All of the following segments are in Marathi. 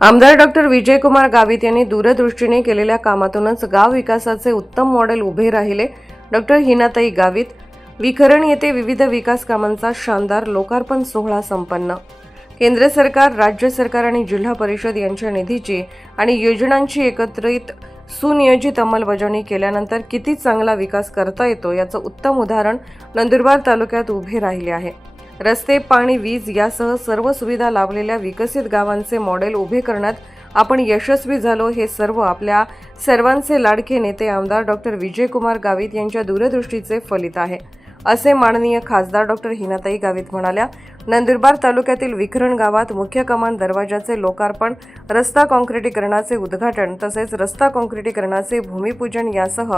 आमदार डॉक्टर विजयकुमार गावित यांनी दूरदृष्टीने केलेल्या कामातूनच गाव विकासाचे उत्तम मॉडेल उभे राहिले. डॉक्टर हिनाताई गावित विखरण येथे विविध विकास कामांचा शानदार लोकार्पण सोहळा संपन्न. केंद्र सरकार राज्य सरकार आणि जिल्हा परिषद यांच्या निधीची आणि योजनांची एकत्रित सुनियोजित अंमलबजावणी केल्यानंतर किती चांगला विकास करता येतो याचं उत्तम उदाहरण नंदुरबार तालुक्यात उभे राहिले आहे. रस्ते पाणी वीज यासह सर्व सुविधा लाभलेल्या विकसित गावांचे मॉडेल उभे करण्यात आपण यशस्वी झालो हे सर्व आपल्या सर्वांचे लाडके नेते आमदार डॉक्टर विजयकुमार गावित यांच्या दूरदृष्टीचे फलित आहे. असे माननीय खासदार डॉक्टर हिनाताई गावित म्हणाल्या नंदुरबार तालुक्यातील विखरण गावात मुख्य कमान दरवाजाचे लोकार्पण रस्ता काँक्रिटीकरणाचे उद्घाटन तसेच रस्ता काँक्रिटीकरणाचे भूमिपूजन यासह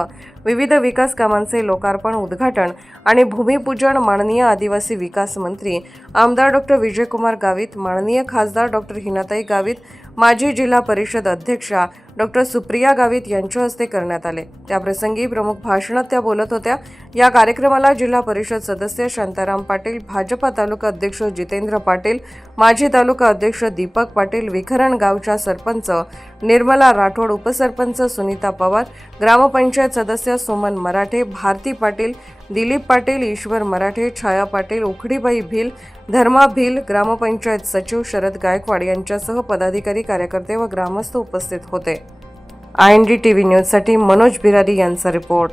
विविध विकास कामांचे लोकार्पण उद्घाटन आणि भूमिपूजन माननीय आदिवासी विकास मंत्री आमदार डॉक्टर विजयकुमार गावित माननीय खासदार डॉक्टर हिनाताई गावित माजी जिल्हा परिषद अध्यक्षा डॉक्टर सुप्रिया गावित यांच्या हस्ते करण्यात आले. त्याप्रसंगी प्रमुख भाषणात त्या बोलत होत्या. या कार्यक्रमाला जिल्हा परिषद सदस्य शांताराम पाटील भाजपा तालुका अध्यक्ष जितेंद्र पाटील माजी तालुका अध्यक्ष दीपक पाटील विखरण गावच्या सरपंच निर्मला राठोड उपसरपंच सुनीता पवार ग्रामपंचायत सदस्य सुमन मराठे भारती पाटील दिलीप पाटील ईश्वर मराठे छाया पाटील उखडीबाई भिल धर्मा भिल ग्रामपंचायत सचिव शरद गायकवाड यांच्यासह पदाधिकारी कार्यकर्ते व ग्रामस्थ उपस्थित होते. I N D T V न्यूजसाठी मनोज बिरारी यांचा रिपोर्ट.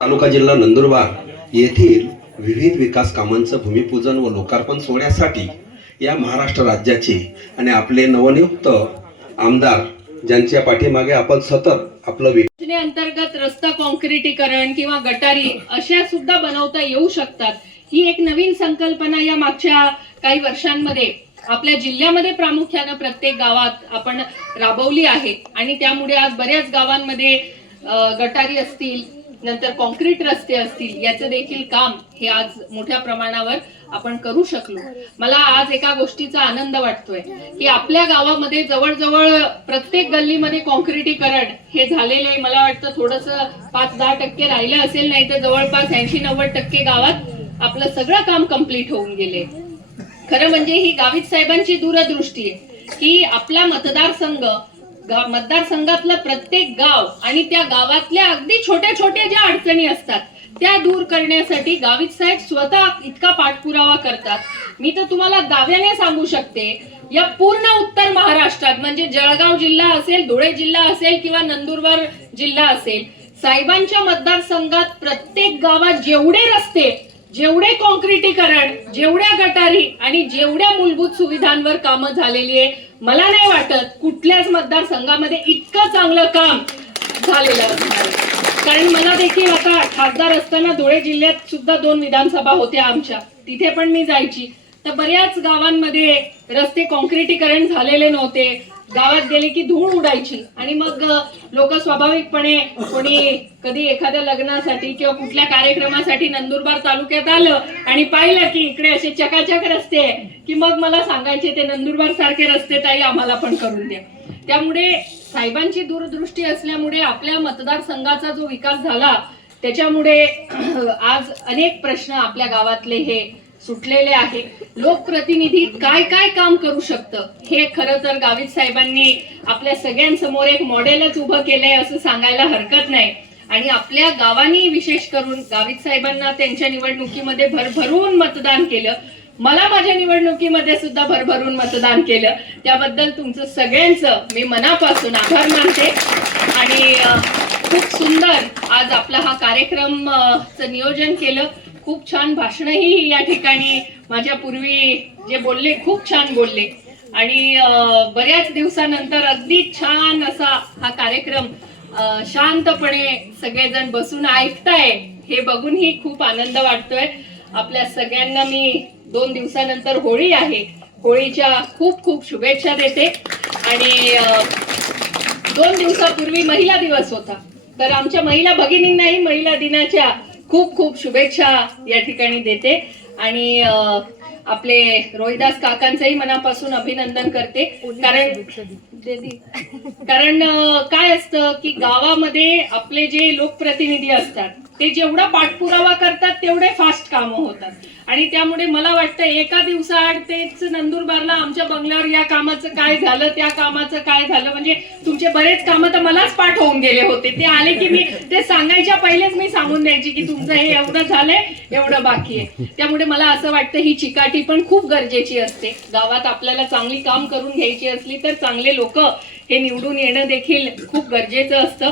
तालुका जिल्हा नंदुरबार येथील विविध विकास कामांचं भूमिपूजन व लोकार्पण सोहळ्यासाठी या महाराष्ट्र राज्याचे आणि आपले नवनियुक्त आमदार ज्यांच्या पाठीमागे आपण सतत आपलं योजनेअंतर्गत रस्ता कॉन्क्रिटीकरण किंवा गटारी अशा सुद्धा बनवता येऊ शकतात. ही एक नवीन संकल्पना या मागच्या काही वर्षांमध्ये आपल्या जिल्ह्यामध्ये प्रामुख्यानं प्रत्येक गावात आपण राबवली आहे. आणि त्यामुळे आज बऱ्याच गावांमध्ये गटारी असतील नंतर कॉन्क्रीट रस्ते असतील याचं देखील काम हे आज मोठ्या प्रमाणावर आपण करू शकलो. मला आज एका गोष्टीचा आनंद वाटतोय की आपल्या गावामध्ये जवळजवळ प्रत्येक गल्लीमध्ये कॉन्क्रिटीकरण हे झालेले मला वाटतं थोडस पाच दहा टक्के राहिलं असेल नाही तर जवळपास ऐंशी नव्वद टक्के गावात आपलं सगळं काम कंप्लीट होऊन गेले. खरं म्हणजे ही गावित साहेबांची दूरदृष्टी आहे की आपला मतदारसंघ मतदारसंघातलं प्रत्येक गाव आणि त्या गावातल्या अगदी छोट्या छोट्या ज्या अडचणी असतात त्या दूर करण्यासाठी गावित साहेब स्वतः इतका पाठपुरावा करतात. मी तर तुम्हाला दाव्याने सांगू शकते या पूर्ण उत्तर महाराष्ट्रात म्हणजे जळगाव जिल्हा असेल धुळे जिल्हा असेल किंवा नंदुरबार जिल्हा असेल साहेबांच्या मतदारसंघात प्रत्येक गावात जेवढे रस्ते जेवढे कॉन्क्रिटीकरण जेवढ्या गटारी आणि जेवढ्या मूलभूत सुविधांवर कामं झालेली आहे मला नाही वाटत कुठल्याच मतदारसंघामध्ये इतकं चांगलं काम झालेलं असणार कारण मला देखील आता खासदार असताना धुळे जिल्ह्यात सुद्धा दोन विधानसभा होत्या आमच्या. तिथे पण मी जायची. तर बऱ्याच गावांमध्ये रस्ते कॉन्क्रिटीकरण झालेले नव्हते. गावात गेले की धूळ उडायची. आणि मग लोक स्वाभाविकपणे कोणी कधी एखाद्या लग्नासाठी किंवा कुठल्या कार्यक्रमासाठी नंदुरबार तालुक्यात आलं आणि पाहिलं की इकडे असे चकाचक रस्ते आहे, की मग मला सांगायचे ते नंदुरबार सारखे रस्ते ताई आम्हाला पण करून द्या. त्यामुळे साहेबांची दूरदृष्टी असल्यामुळे आपल्या मतदारसंघाचा जो विकास झाला त्याच्यामुळे आज अनेक प्रश्न आपल्या गावातले हे सुटलेले आहे. लोकप्रतिनिधी काय काय काम करू शकतं? हे खरं तर गावित साहेबांनी आपल्या सगळ्यांसमोर एक मॉडेलच उभं केलंय असं सांगायला हरकत नाही. आणि आपल्या गावांनी विशेष करून गावित साहेबांना त्यांच्या निवडणुकीमध्ये भरभरून मतदान केलं. मला माझ्या निवडणुकीमध्ये सुद्धा भरभरून मतदान केलं. त्याबद्दल तुमचं सगळ्यांचं मी मनापासून आभार मानते. आणि खूप सुंदर आज आपला हा कार्यक्रम नियोजन केलं. खूप छान भाषणही या ठिकाणी माझ्या पूर्वी जे बोलले खूप छान बोलले. आणि बऱ्याच दिवसानंतर अगदी छान असा हा कार्यक्रम शांतपणे सगळेजण बसून ऐकताय हे बघूनही खूप आनंद वाटतोय. आपल्या सगळ्यांना मी दोन दिवसानंतर होळी आहे. होळीच्या खूप खूप शुभेच्छा देते. आणि दोन दिवसापूर्वी महिला दिवस होता. तर आमच्या महिला भगिनींनाही महिला दिनाच्या खूप खूप शुभेच्छा या ठिकाणी देते. आणि आपले रोहिदास काकांचंही मनापासून अभिनंदन करते. कारण कारण काय असतं की गावामध्ये आपले जे लोकप्रतिनिधी असतात ते जेवढा पाठपुरावा करतात तेवढे फास्ट कामं होतात. आणि त्यामुळे मला वाटतं एका दिवसाआड तेच नंदुरबारला आमच्या बंगल्यावर या कामाचं काय झालं त्या कामाचं काय झालं म्हणजे तुमचे बरेच कामं तर मलाच पाठ होऊन गेले होते. ते आले की मी ते सांगायच्या पहिलेच मी सांगून द्यायची की तुमचं हे एवढं झालंय एवढं बाकी आहे. त्यामुळे मला असं वाटतं ही चिकाटी पण खूप गरजेची असते. गावात आपल्याला चांगली काम करून घ्यायची असली तर चांगले लोक हे निवडून येणं देखील खूप गरजेचं असतं.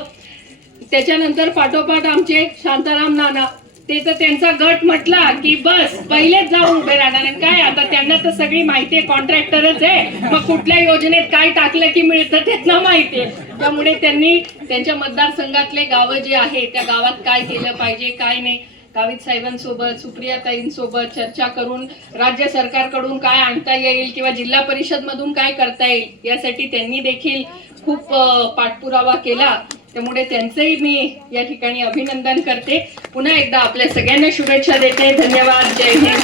त्याच्यानंतर पाठोपाठ आमचे शांताराम नाना ते तर त्यांचा गट म्हटला की बस पहिलेच जाऊन उभे राहणार आणि काय आता त्यांना तर सगळी माहिती आहे कॉन्ट्रॅक्टरच आहे. मग कुठल्या योजनेत काय टाकलं की मिळतं त्यांना माहिती आहे. त्यामुळे त्यांनी त्यांच्या मतदारसंघातले गावं जे आहे त्या गावात काय केलं पाहिजे काय नाही गावित साहेबांसोबत सुप्रियाताईंसोबत चर्चा करून राज्य सरकारकडून काय आणता येईल किंवा जिल्हा परिषद मधून काय करता येईल यासाठी त्यांनी देखील खूप पाठपुरावा केला. त्यामुळे त्यांचंही मी या ठिकाणी अभिनंदन करते. पुन्हा एकदा आपल्या सगळ्यांना शुभेच्छा देते. धन्यवाद. जय हिंद जय